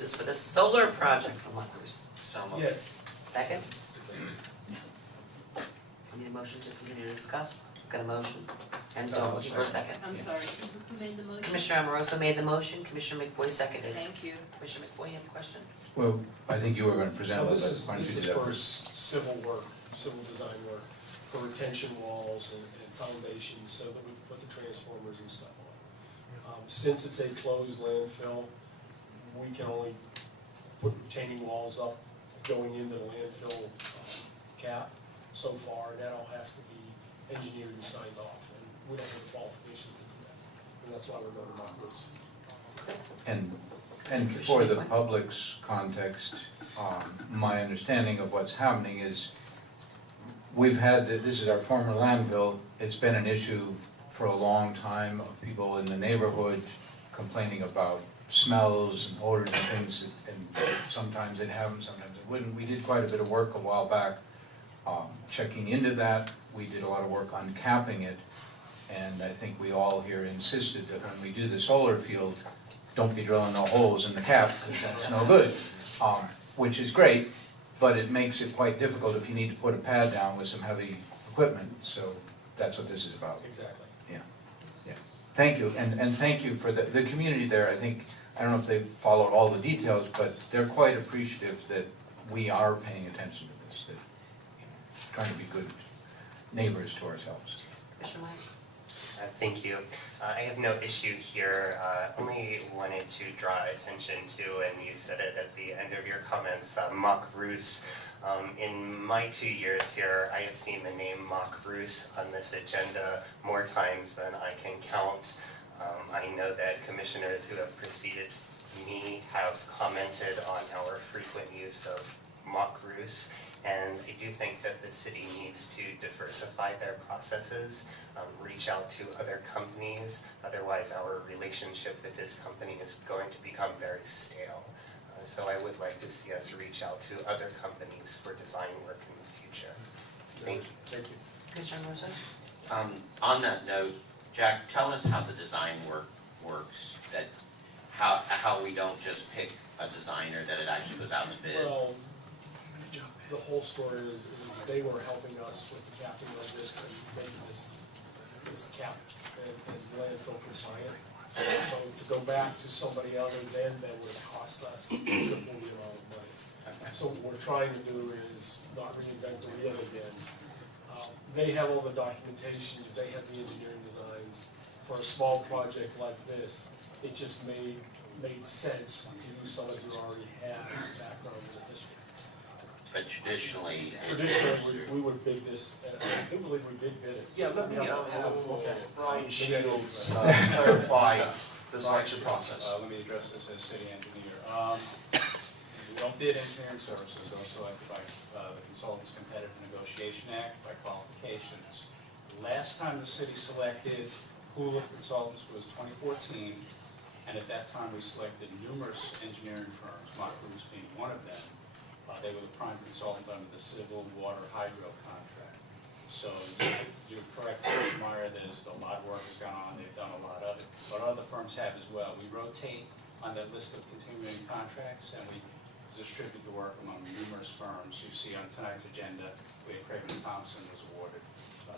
This is for the solar project for Mockers. So moved. Yes. Second? Need a motion to continue to discuss? Got a motion? And Dawn looking for a second. I'm sorry, who made the motion? Commissioner Amoroso made the motion, Commissioner McBoy seconded. Thank you. Commissioner McBoy, you have a question? Well, I think you were going to present Well, with this us. is, Why don't this you is do that for first? civil work, civil design work, for retention walls and foundations, so that we can put the transformers and stuff on. Since it's a closed landfill, we can only put retaining walls up going into the landfill cap so far, and that all has to be engineered and signed off, and we don't have the qualifications to do that. And that's why we're going to Mockers. And for the public's context, my understanding of what's happening is we've had, this is our former landfill, it's been an issue for a long time of people in the neighborhood complaining about smells and odors and things, and sometimes it happened, sometimes it wouldn't. We did quite a bit of work a while back checking into that. We did a lot of work on capping it, and I think we all here insisted that when we do the solar field, don't be drilling no holes in the cap, because that's no good, which is great, but it makes it quite difficult if you need to put a pad down with some heavy equipment, so that's what this is about. Exactly. Yeah. Thank you, and thank you for the community there. I don't know if they've followed all the details, but they're quite appreciative that we are paying attention to this, that, trying to be good neighbors to ourselves. Commissioner White? Thank you. I have no issue here, only wanted to draw attention to, and you said it at the end of your comments, Mock Roos. In my 2 years here, I have seen the name Mock Roos on this agenda more times than I can count. I know that commissioners who have preceded me have commented on our frequent use of Mock Roos. And I do think that the city needs to diversify their processes, reach out to other companies, otherwise our relationship with this company is going to become very stale. So I would like to see us reach out to other companies for design work in the future. Thank you. Thank you. Commissioner Amoroso? On that note, Jack, tell us how the design works, that how we don't just pick a designer, that it actually goes out to bid. Well, the whole story is they were helping us with the capping of this and making this cap and landfill compliant. So to go back to somebody other than that would have cost us triple the amount of money. So what we're trying to do is not reinvent the wheel again. They have all the documentation, they have the engineering designs. For a small project like this, it just made sense to use somebody who already had background in the history. But traditionally, We would bid this, and I do believe we did bid it. Yeah, let me Okay. have Brian Shields clarify the selection process. Let me address this as city engineer. We don't bid engineering services, those selected by the Consultants Competitive Negotiation Act by qualifications. The last time the city selected Hula Consultants was 2014, and at that time we selected numerous engineering firms, Mock Roos being one of them. They were the prime consultant under the civil water hydro contract. So you're correct, Mr. Meyer, there's a lot of work has gone on, they've done a lot of it, but other firms have as well. We rotate on that list of continuing contracts, and we distribute the work among numerous firms. You see on tonight's agenda, we had Craven & Thompson was awarded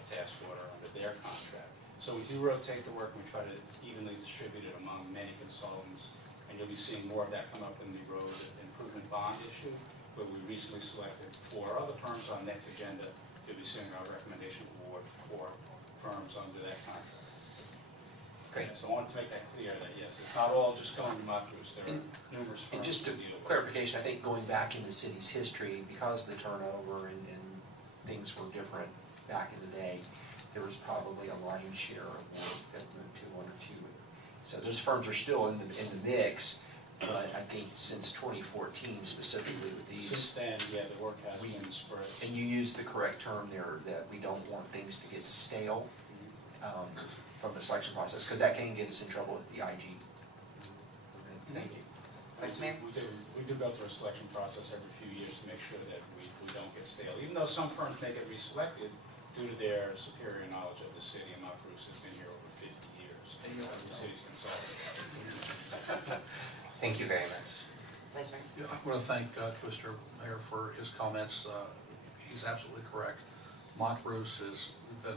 task order under their contract. So we do rotate the work, and we try to evenly distribute it among many consultants, and you'll be seeing more of that come up in the road improvement bond issue, where we recently selected 4 other firms on next agenda. You'll be seeing our recommendation award for firms under that contract. Great. So I wanted to make that clear that yes, it's not all just going to Mock Roos. There are numerous firms. And just to deal with. clarification, I think going back in the city's history, because of the turnover and things were different back in the day, there was probably a lion's share of work that moved to 1 or 2. So those firms are still in the mix. But I think since 2014, specifically with these. Since then, yeah, the work has been spread. And you used the correct term there, that we don't want things to get stale from the selection process, because that can get us in trouble with the IG. Thank you. Vice Mayor? We do go through a selection process every few years to make sure that we don't get stale. Even though some firms may get reselected due to their superior knowledge of the city, and Mock Roos has been here over 50 years as the city's consultant. Thank you very much. Yeah, I want to thank Mr. Mayor for his comments. He's absolutely correct. Montrose has been,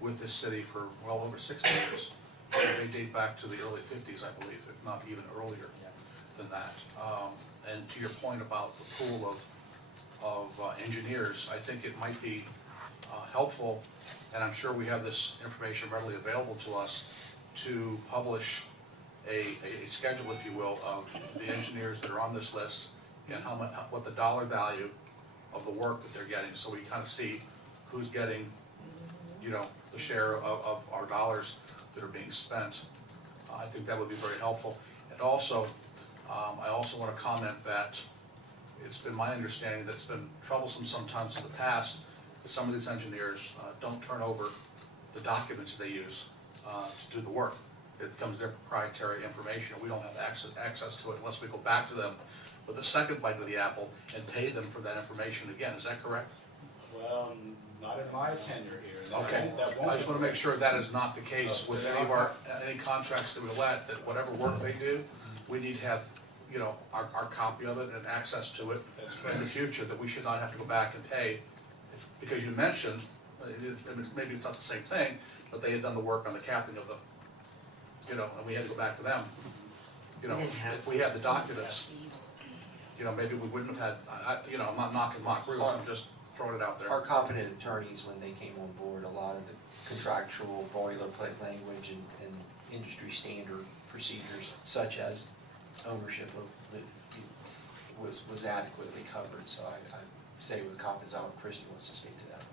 with this city for well over 60 years. They date back to the early 50s, I believe, if not even earlier than that. And to your point about the pool of engineers, I think it might be helpful, and I'm sure we have this information readily available to us, to publish a schedule, if you will, of the engineers that are on this list and what the dollar value of the work that they're getting, so we kind of see who's getting, the share of our dollars that are being spent. I think that would be very helpful. And also, I also want to comment that it's been my understanding that it's been troublesome sometimes in the past that some of these engineers don't turn over the documents they use to do the work. It becomes their proprietary information, and we don't have access to it unless we go back to them with a second bite of the apple and pay them for that information again. Is that correct? Well, not in my tenure here. Okay, I just want to make sure that is not the case with any of any contracts that we let, that whatever work they do, we need to have, our copy of it and access to it in the future, that we should not have to go back and pay. Because you mentioned, maybe it's not the same thing, but they had done the work on the capping of the, and we had to go back to them. If we had the documents, maybe we wouldn't have had, I'm not knocking Mock Bruce, I'm just throwing it out there. Our competent attorneys, when they came on board, a lot of the contractual boilerplate language and industry standard procedures, such as ownership of the, was adequately covered. So I say with confidence, I don't know if Christie wants to speak to that.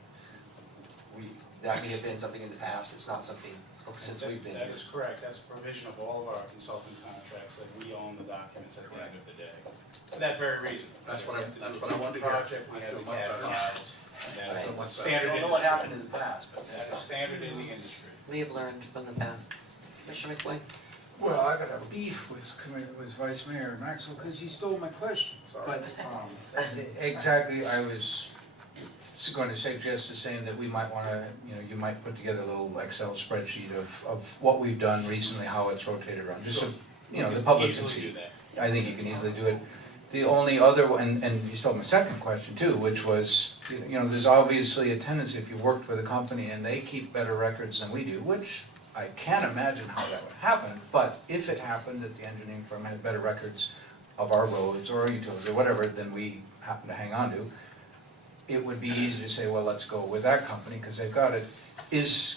That may have been something in the past, it's not something since we've been here. That is correct. That's a provision of all of our consulting contracts, that we own the documents at the end of the day. For that very reason. That's what I wanted to hear. Project, we have the CAD files, and I feel that's much standard I don't know what happened in the past, but That is standard in the industry. We have learned from the past. Commissioner McWay? Well, I got a beef with Vice Mayor Maxwell because he stole my question. But exactly, I was going to suggest the same, that we might want to, you might put together a little Excel spreadsheet of what we've done recently, how it's rotated around, just so, the public can Easily see. do that. I think you can easily do it. The only other one, and you stole my second question too, which was, there's obviously a tendency, if you worked with a company and they keep better records than we do, which I can't imagine how that would happen, but if it happened that the engineering firm had better records of our roads or our utilities or whatever than we happen to hang on to, it would be easy to say, well, let's go with that company because they've got it.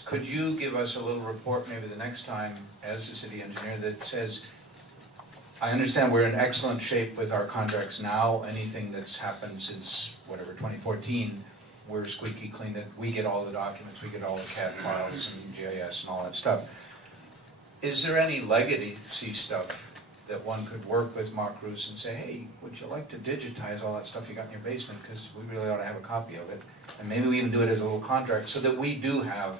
Could you give us a little report maybe the next time as the city engineer that says, I understand we're in excellent shape with our contracts now, anything that's happened since, 2014, we're squeaky clean, that we get all the documents, we get all the CAD files and GIS and all that stuff. Is there any legacy stuff that one could work with Mark Roos and say, hey, would you like to digitize all that stuff you got in your basement, because we really ought to have a copy of it, and maybe we even do it as a little contract, so that we do have,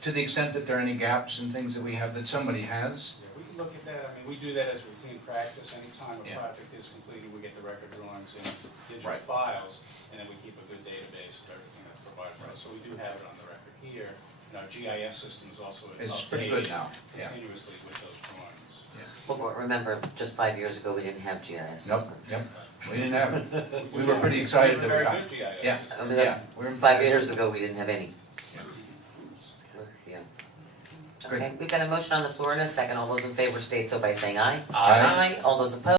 to the extent that there are any gaps and things that we have that somebody has. Yeah, we can look at that. I mean, we do that as routine practice. Anytime a Yeah. project is completed, we get the record drawings in digital Right. files, and then we keep a good database of everything that's provided for us. So we do have it on the record here. And our GIS system is also It's pretty good updated now, yeah. continuously with those drawings. Well, remember, just 5 years ago, we didn't have GIS Nope, systems. yep, we didn't have it. We were pretty excited We that have we a got very good GIS Yeah. system. I mean, Yeah, we're- 5 years ago, we didn't have any. Yeah. Great. Okay, we've got a motion on the floor and a second. All those in favor state so by saying aye. Aye. All those opposed?